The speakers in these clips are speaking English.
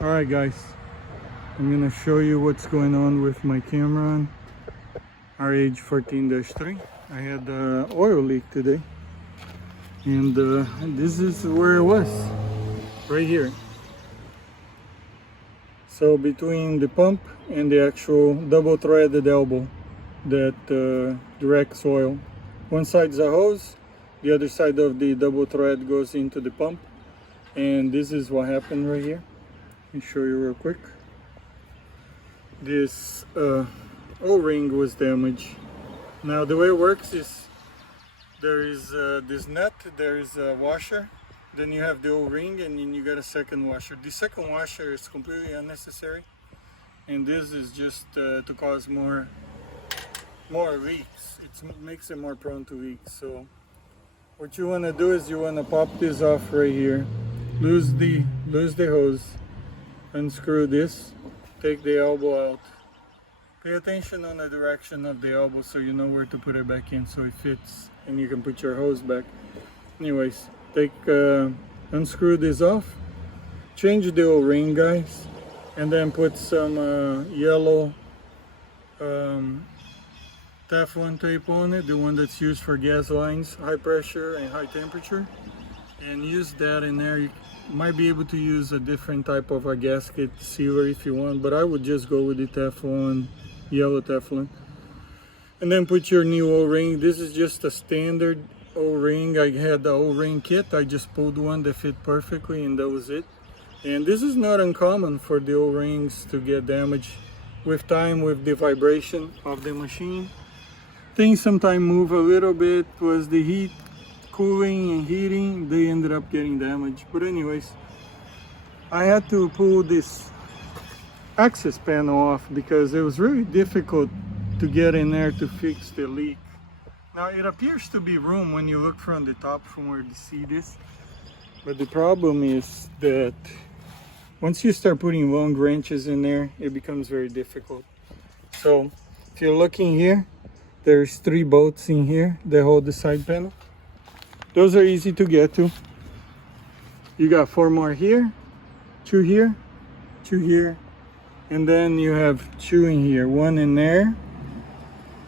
Alright guys, I'm gonna show you what's going on with my Kymron RH14-3. I had an oil leak today, and this is where it was, right here. So between the pump and the actual double-threaded elbow that directs oil, one side's a hose, the other side of the double thread goes into the pump, and this is what happened right here. Let me show you real quick. This O-ring was damaged. Now the way it works is there is this nut, there is a washer, then you have the O-ring, and then you got a second washer. The second washer is completely unnecessary, and this is just to cause more leaks. It makes it more prone to leaks. So what you want to do is you want to pop this off right here, lose the hose, unscrew this, take the elbow out. Pay attention on the direction of the elbow so you know where to put it back in so it fits and you can put your hose back. Anyways, unscrew this off, change the O-ring, guys, and then put some yellow Teflon tape on it, the one that's used for gas lines, high pressure and high temperature, and use that in there. You might be able to use a different type of a gasket sealer if you want, but I would just go with the Teflon, yellow Teflon. And then put your new O-ring. This is just a standard O-ring. I had the O-ring kit. I just pulled one that fit perfectly, and that was it. And this is not uncommon for the O-rings to get damaged with time, with the vibration of the machine. Things sometimes move a little bit, was the heat, cooling and heating, they ended up getting damaged. But anyways, I had to pull this access panel off because it was really difficult to get in there to fix the leak. Now it appears to be room when you look from the top from where the seat is, but the problem is that once you start putting long wrenches in there, it becomes very difficult. So if you're looking here, there's 3 bolts in here that hold the side panel. Those are easy to get to. You got 4 more here, 2 here, 2 here, and then you have 2 in here, 1 in there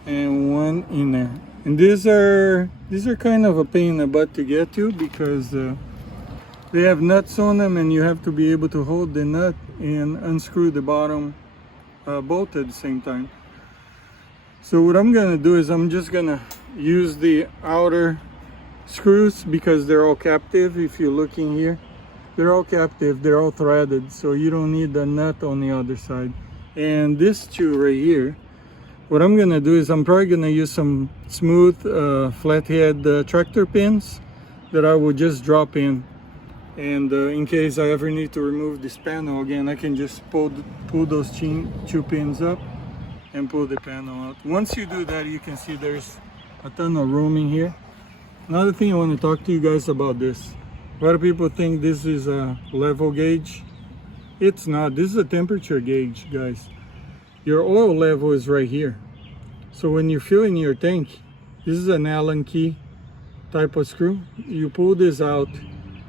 and 1 in there. And these are kind of a pain in the butt to get to because they have nuts on them, and you have to be able to hold the nut and unscrew the bottom bolt at the same time. So what I'm gonna do is I'm just gonna use the outer screws because they're all captive. If you're looking here, they're all captive, they're all threaded, so you don't need the nut on the other side. And this 2 right here, what I'm gonna do is I'm probably gonna use some smooth flathead tractor pins that I will just drop in, and in case I ever need to remove this panel again, I can just pull those 2 pins up and pull the panel out. Once you do that, you can see there's a ton of room in here. Another thing I want to talk to you guys about this. A lot of people think this is a level gauge. It's not. This is a temperature gauge, guys. Your oil level is right here. So when you're filling your tank, this is an Allen key type of screw. You pull this out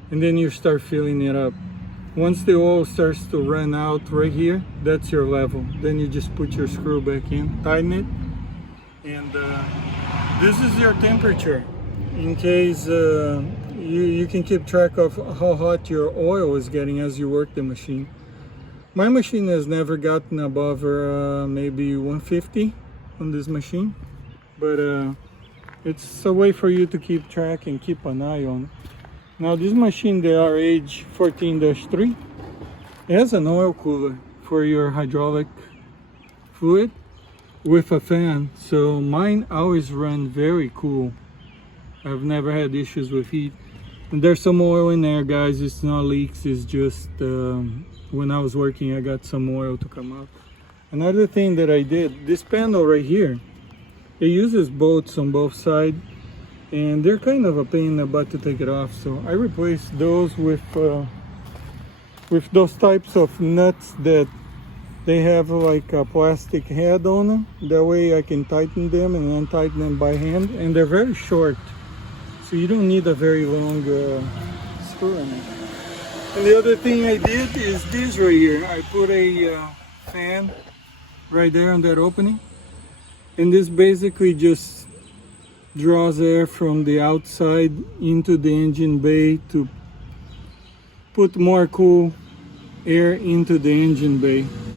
and then you start filling it up. Once the oil starts to run out right here, that's your level. Then you just put your screw back in, tighten it, and this is your temperature. In case you can keep track of how hot your oil is getting as you work the machine. My machine has never gotten above maybe 150 on this machine, but it's a way for you to keep track and keep an eye on it. Now this machine, the RH14-3, it has an oil cooler for your hydraulic fluid with a fan, so mine always run very cool. I've never had issues with heat. And there's some oil in there, guys. It's not leaks, it's just when I was working I got some oil to come out. Another thing that I did, this panel right here, it uses bolts on both sides, and they're kind of a pain in the butt to take it off. So I replaced those with those types of nuts that they have like a plastic head on them. That way I can tighten them and untighten them by hand, and they're very short, so you don't need a very long screw in it. And the other thing I did is this right here. I put a fan right there on that opening, and this basically just draws air from the outside into the engine bay to put more cool air into the engine bay.